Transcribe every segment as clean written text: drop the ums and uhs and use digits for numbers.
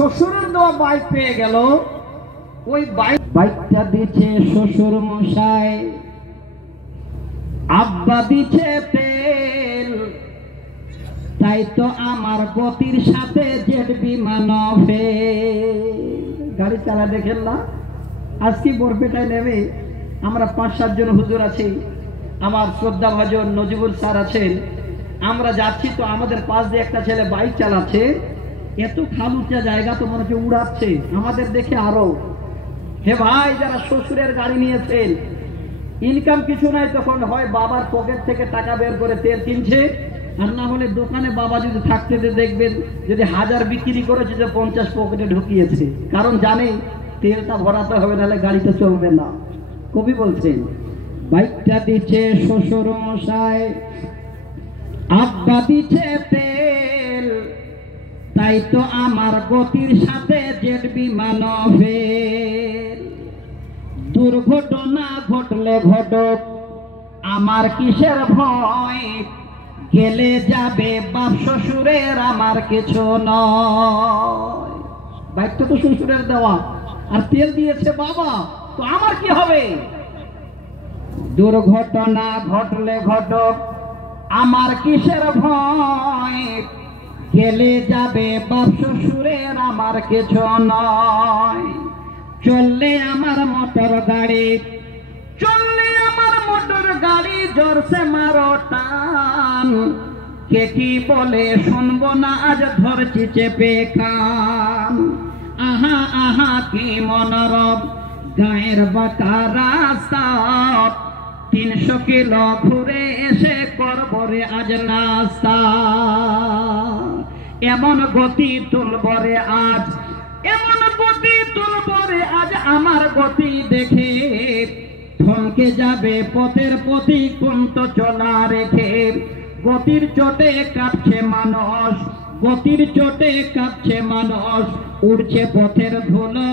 শ্বশুরের দেওয়া বাইক পেয়ে গেল। ওই বাইকটা দিচ্ছে শ্বশুর মশাই, আব্বা দিচ্ছে তেল, তাই তো আমার গতির সাথে জেট বিমান গাড়ি চালা দেখেন না। আজকে বরপেটায় নেমে আমরা 5-7 জন হুজুর আছি, আমার শ্রদ্ধা ভাজন নজিবুল স্যার আছেন, আমরা যাচ্ছি তো আমাদের পাশ দিয়ে একটা ছেলে বাইক চালাচ্ছে, এত খালুচা জায়গা তো মনে হচ্ছে উড়াচ্ছে, আমাদের দেখে আরো। হে ভাই, যারা শ্বশুরের গাড়ি নিয়েছেন, ইনকাম কিছু নাই, তখন হয় বাবার পকেট থেকে টাকা বের করে তেল কিনছে, আর না হলে দোকানে বাবা যদি থাকতে দেখবেন যদি 1000 বিক্রি করেছে যে 50 পকেটে ঢুকিয়েছে, কারণ জানে তেলটা ভরাতে হবে, নাহলে গাড়িটা চলবে না। কবি বলছেন, বাইকটা দিচ্ছে শ্বশুর মশাই, আব্বা দিচ্ছে তেল, তাই তো আমার গতির সাথে জেট বিমান দুর্ঘটনা ঘটলে ঘটক, আমার কিসের ভয়, গেলে যাবে বাপ শ্বশুরের, আমার কিছু নয়। বাইকটা তো শ্বশুরের দেওয়া, আর তেল দিয়েছে বাবা, তো আমার কি হবে? দুর্ঘটনা ঘটলে ঘটক, আমার কিসের ভয়, গেলে যাবে বাপ শ্বশুরের, আমার কিছু নয়। চললে আমার মোটর গাড়ি, চললে আমার মোটর গাড়ি, জোরসে মারো টান, কে কি বলে শুনবো না, আজ ধরছি চেপে কান। আহা আহা কি মনোরম গায়ের বাঁকা রাস্তা, 300 কিলো ঘুরে এসে করবরে আজ নাস্তা। এমন গতি তুলবরে আজ, এমন গতি তুলবরে আজ, আমার গতি দেখে থমকে যাবে পথের পথি, কুন্ত চলা রেখে। গতির চোটে কাঁপছে মানুষ, গতির চোটে কাঁপছে মানুষ, উড়ছে পথের ধুলো,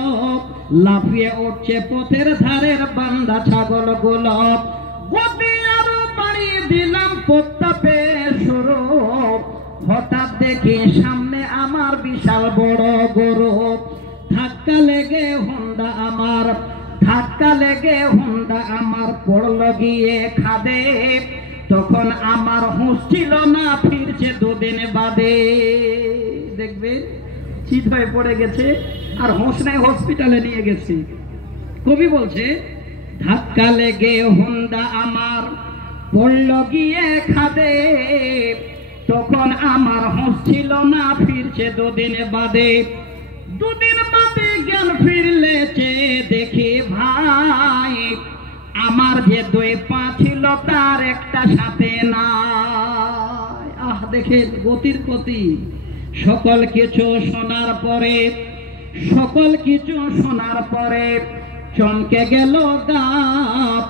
লাফিয়ে উঠছে পথের ধারের বান্দা ছাগল গুলো। গতি আরো বাড়িয়ে দিলাম, পথটা পেয়ে শুরু, হঠাৎ দেখি সামনে আমার বিশাল বড় গরু। ধাক্কা লেগে হুন্ডা আমার, ধাক্কা লেগে হুন্ডা আমার পড়ল গিয়ে খাদে, তখন আমার হুঁশ ছিল না, ফিরছে 2 দিন বাদে। দেখবে চিত হয়ে পড়ে গেছে, আর হুঁশ নাই, হসপিটালে নিয়ে গেছে। কবি বলছে, ধাক্কা লেগে হুন্ডা আমার পড়ল গিয়ে খাদে, তখন আমার হুঁশ ছিল না, ফিরছে 2 দিন বাদে। 2 দিন বাদে জ্ঞান ফিরলেছে, দেখি ভাই আমার যে 2 পা ছিল তার একটা সাথে নাই। আহ দেখেন গতির গতি। সকল কিছু শোনার পরে, সকল কিছু শোনার পরে চমকে গেল গাপ,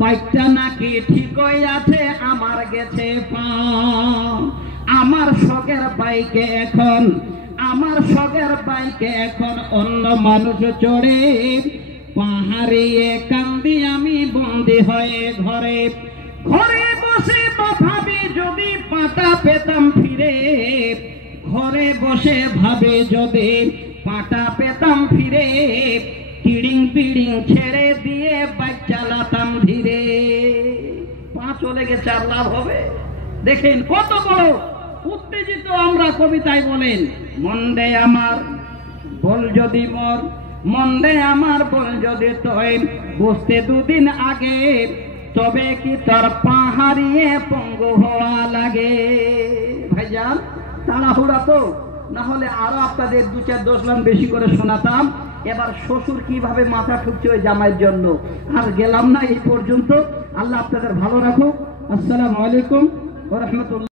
বাইকটা নাকি ঠিকই আছে, আমার গেছে পা। আমার শখের বাইকে এখন, আমার শখের বাইকে এখন অন্য মানুষ চড়ে, পাহাড়িয়ে কান্দি আমি বন্দি হয়ে ঘরে। ঘরে বসে ভাবি যদি পাটা পেতাম ফিরে, ঘরে বসে ভাবে যদি পাটা পেতাম ফিরে, কিড়িং পিড়িং ছেড়ে দিয়ে বাইক চালাতাম ধীরে। পা চলে গেছে, আর লাভ হবে? দেখেন কত বড় উত্তেজিত আমরা। কবিতায় বলেন, মন্দে আমার বল যদি মর, মন্দে আমার বল যদি তৈ, বুঝতে 2 দিন আগে, তবে কি তোর পাহাড়িয়ে পঙ্গু হওয়া লাগে। ভাইজান তাড়াহুড়া তো, না হলে আরো আপনাদের 2-4-10 লাইন বেশি করে শোনাতাম। এবার শ্বশুর কিভাবে মাথা ঠুকছে ওই জামাইয়ের জন্য, আর গেলাম না এই পর্যন্ত। আল্লাহ আপনাদের ভালো রাখুক। আসসালামু আলাইকুম ওয়া রাহমাতুল্লাহ।